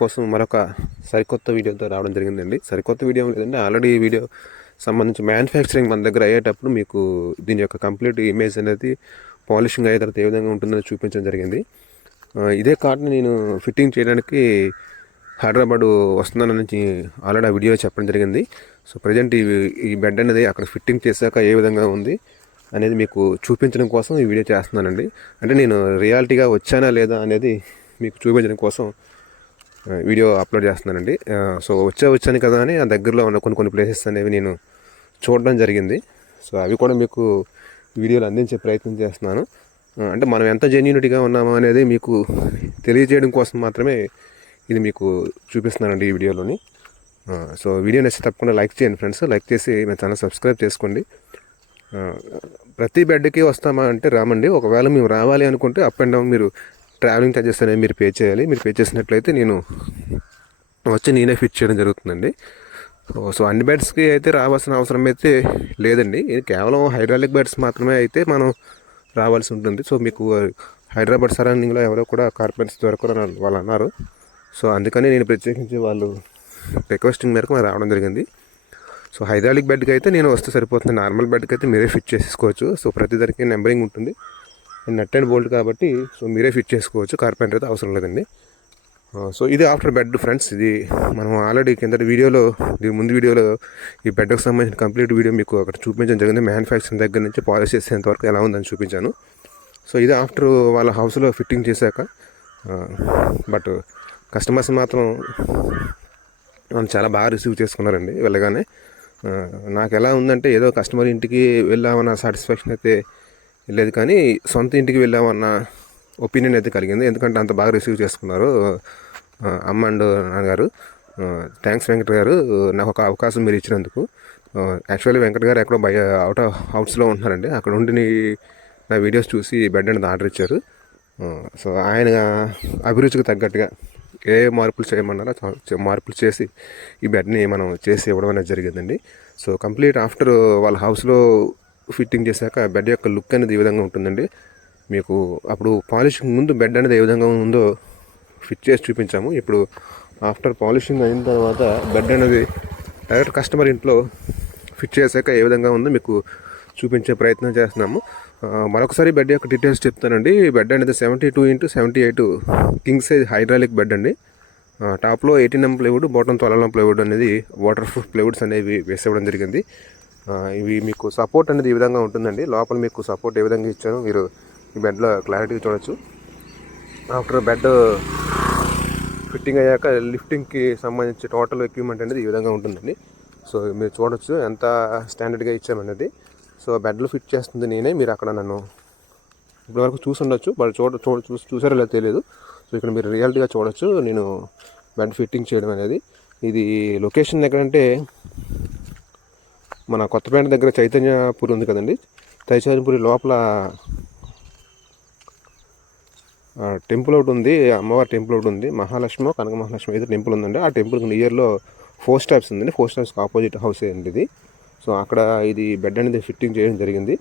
కోసం మరొక సరికొత్త వీడియోతో రావడం జరిగిందండి. సరికొత్త వీడియో లేదండి, ఆల్రెడీ ఈ వీడియో సంబంధించి మ్యానుఫ్యాక్చరింగ్ మన దగ్గర అయ్యేటప్పుడు మీకు దీని యొక్క కంప్లీట్ ఇమేజ్ అనేది పాలిషింగ్ అయ్యే తర్వాత ఏ విధంగా ఉంటుందని చూపించడం జరిగింది. ఇదే కార్డ్ని నేను ఫిట్టింగ్ చేయడానికి హైదరాబాద్ వస్తున్నానని ఆల్రెడీ ఆ వీడియోలో చెప్పడం జరిగింది. సో ప్రజెంట్ ఈ బెడ్ అనేది అక్కడ ఫిట్టింగ్ చేశాక ఏ విధంగా ఉంది అనేది మీకు చూపించడం కోసం ఈ వీడియో చేస్తున్నానండి. అంటే నేను రియాలిటీగా వచ్చానా లేదా అనేది మీకు చూపించడం కోసం వీడియో అప్లోడ్ చేస్తున్నానండి. సో వచ్చాను కదా అని ఆ దగ్గరలో ఉన్న కొన్ని ప్లేసెస్ అనేవి నేను చూడడం జరిగింది. సో అవి కూడా మీకు వీడియోలు అందించే ప్రయత్నం చేస్తున్నాను. అంటే మనం ఎంత జెన్యూనిటీగా ఉన్నామో అనేది మీకు తెలియజేయడం కోసం మాత్రమే ఇది మీకు చూపిస్తున్నానండి ఈ వీడియోలోని. సో వీడియో నచ్చి తప్పకుండా లైక్ చేయండి ఫ్రెండ్స్. లైక్ చేసి మా ఛానల్ సబ్స్క్రైబ్ చేసుకోండి. ప్రతి బెడ్కి వస్తామా అంటే రామండి. ఒకవేళ మేము రావాలి అనుకుంటే అప్ అండ్ డౌన్ మీరు ట్రావెలింగ్ ఛార్జెస్ అనేవి మీరు పే చేయాలి. మీరు పే చేసినట్లయితే నేను వచ్చి నేనే ఫిట్ చేయడం జరుగుతుందండి. సో అన్ని బెడ్స్కి అయితే రావాల్సిన అవసరం అయితే లేదండి. ఇది కేవలం హైడ్రాలిక్ బెడ్స్ మాత్రమే అయితే మనం రావాల్సి ఉంటుంది. సో మీకు హైదరాబాద్ సరౌండింగ్లో ఎవరో కూడా కార్పెంటర్స్ దొరకరు వాళ్ళు అన్నారు. సో అందుకని నేను ప్రత్యేకించి వాళ్ళు రిక్వెస్టింగ్ మేరకు మనం రావడం జరిగింది. సో హైడ్రాలిక్ బెడ్కి అయితే నేను వస్తే సరిపోతుంది. నార్మల్ బెడ్కి అయితే మీరే ఫిట్ చేసుకోవచ్చు. సో ప్రతి దానికి నెంబరింగ్ ఉంటుంది, నట్ అండ్ బోల్ట్ కాబట్టి సో మీరే ఫిట్ చేసుకోవచ్చు. కార్పెంటర్ అయితే అవసరం లేదండి. సో ఇది ఆఫ్టర్ బెడ్ ఫ్రెండ్స్. ఇది మనం ఆల్రెడీ కింద వీడియోలో, దీని ముందు వీడియోలో ఈ బెడ్కి సంబంధించిన కంప్లీట్ వీడియో మీకు అక్కడ చూపించడం జరిగింది. మ్యానుఫ్యాక్చరింగ్ దగ్గర నుంచి పాలిష్ చేసేంత వరకు ఎలా ఉందని చూపించాను. సో ఇది ఆఫ్టర్ వాళ్ళ హౌస్లో ఫిట్టింగ్ చేశాక. బట్ కస్టమర్స్ మాత్రం చాలా బాగా రిసీవ్ చేసుకున్నారండి. వెళ్ళగానే నాకు ఎలా ఉందంటే ఏదో కస్టమర్ ఇంటికి వెళ్ళామన్న సాటిస్ఫాక్షన్ అయితే లేదు, కానీ సొంత ఇంటికి వెళ్ళామన్న ఒపీనియన్ అయితే కలిగింది. ఎందుకంటే అంత బాగా రిసీవ్ చేసుకున్నారు అమ్మ అండ్ నాన్నగారు. థ్యాంక్స్ వెంకట్ గారు, నాకు ఒక అవకాశం మీరు ఇచ్చినందుకు. యాక్చువల్లీ వెంకట్ గారు ఎక్కడో అవుట్స్లో ఉంటున్నారండి. అక్కడ ఉండి నా వీడియోస్ చూసి బెడ్ అనేది ఆర్డర్ ఇచ్చారు. సో ఆయన అభిరుచికి తగ్గట్టుగా ఏ మార్పులు చేయమన్నారో మార్పులు చేసి ఈ బెడ్ని మనం చేసి ఇవ్వడం అనేది జరిగిందండి. సో కంప్లీట్ ఆఫ్టర్ వాళ్ళ హౌస్లో ఫిట్టింగ్ చేశాక బెడ్ యొక్క లుక్ అనేది ఈ విధంగా ఉంటుందండి. మీకు అప్పుడు పాలిషింగ్ ముందు బెడ్ అనేది ఏ విధంగా ఉందో ఫిట్ చేసి చూపించాము. ఇప్పుడు ఆఫ్టర్ పాలిషింగ్ అయిన తర్వాత బెడ్ అనేది డైరెక్ట్ కస్టమర్ ఇంట్లో ఫిట్ చేశాక ఏ విధంగా ఉందో మీకు చూపించే ప్రయత్నం చేస్తున్నాము. మరొకసారి బెడ్ యొక్క డీటెయిల్స్ చెప్తానండి. బెడ్ అనేది 72x78 king size hydraulic bed అండి. టాప్లో 18mm plywood, bottom 12mm plywood అనేది వాటర్ ప్రూఫ్ ప్లైవుడ్స్ అనేవి వేసేవ్వడం జరిగింది. ఇవి మీకు సపోర్ట్ అనేది ఈ విధంగా ఉంటుందండి. లోపల మీకు సపోర్ట్ ఏ విధంగా ఇచ్చారో మీరు ఈ బెడ్లో క్లారిటీగా చూడొచ్చు. ఆఫ్టర్ బెడ్ ఫిట్టింగ్ అయ్యాక లిఫ్టింగ్కి సంబంధించి టోటల్ ఎక్విప్మెంట్ అనేది ఈ విధంగా ఉంటుందండి. సో మీరు చూడొచ్చు ఎంత స్టాండర్డ్గా ఇచ్చామనేది. సో బెడ్లో ఫిట్ చేస్తుంది నేనే. మీరు అక్కడ నన్ను ఇప్పటివరకు చూసి ఉండొచ్చు, బట్ చూసారో లేదో తెలియదు. సో ఇక్కడ మీరు రియాలిటీగా చూడొచ్చు నేను బెడ్ ఫిట్టింగ్ చేయడం అనేది. ఇది లొకేషన్ ఎక్కడంటే మన కొత్తపేట దగ్గర చైతన్యపురి ఉంది కదండి. చైతన్యపురి లోపల టెంపుల్ ఒకటి ఉంది, అమ్మవారి టెంపుల్ ఒకటి ఉంది. మహాలక్ష్మి, కనక మహాలక్ష్మి ఏదో టెంపుల్ ఉందండి. ఆ టెంపుల్కి నియర్లో 4 స్టాప్స్ ఉందండి. 4 స్టాప్స్కి ఆపోజిట్ హౌస్ అండి ఇది. సో అక్కడ ఇది బెడ్ అనేది ఫిట్టింగ్ చేయడం జరిగింది.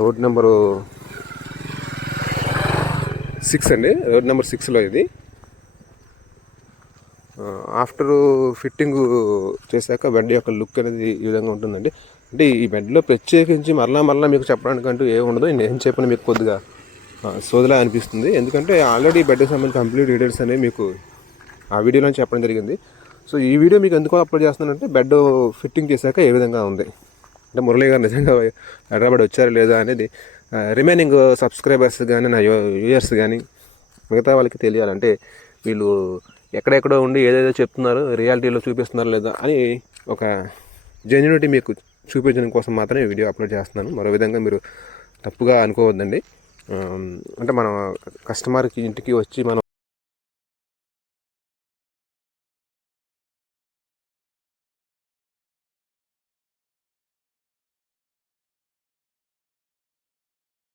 రోడ్ నెంబరు 6 అండి, రోడ్ నెంబర్ 6లో ఇది. ఆఫ్టర్ ఫిట్టింగ్ చేశాక బెడ్ యొక్క లుక్ అనేది ఈ విధంగా ఉంటుందండి. అంటే ఈ బెడ్లో ప్రత్యేకించి మరలా మీకు చెప్పడానికంటూ ఏమి ఉండదు. నేను చెప్పిన మీకు కొద్దిగా సోదలా అనిపిస్తుంది. ఎందుకంటే ఆల్రెడీ బెడ్కి సంబంధించి కంప్లీట్ డీటెయిల్స్ అనేవి మీకు ఆ వీడియోలో చెప్పడం జరిగింది. సో ఈ వీడియో మీకు ఎందుకు అప్లోడ్ చేస్తున్నానంటే బెడ్ ఫిట్టింగ్ చేశాక ఏ విధంగా ఉంది, అంటే మురళి గారు నిజంగా హైదరాబాద్ వచ్చారా లేదా అనేది రిమైనింగ్ సబ్స్క్రైబర్స్ కానీ, నా వ్యూయర్స్ కానీ, మిగతా వాళ్ళకి తెలియాలంటే వీళ్ళు ఎక్కడెక్కడో ఉండి ఏదేదో చెప్తున్నారు, రియాలిటీలో చూపిస్తున్నారు లేదా అని ఒక జెన్యూనిటీ మీకు చూపించడం కోసం మాత్రమే వీడియో అప్లోడ్ చేస్తున్నాను. మరో విధంగా మీరు తప్పుగా అనుకోవద్దండి. అంటే మనం కస్టమర్కి ఇంటికి వచ్చి మనం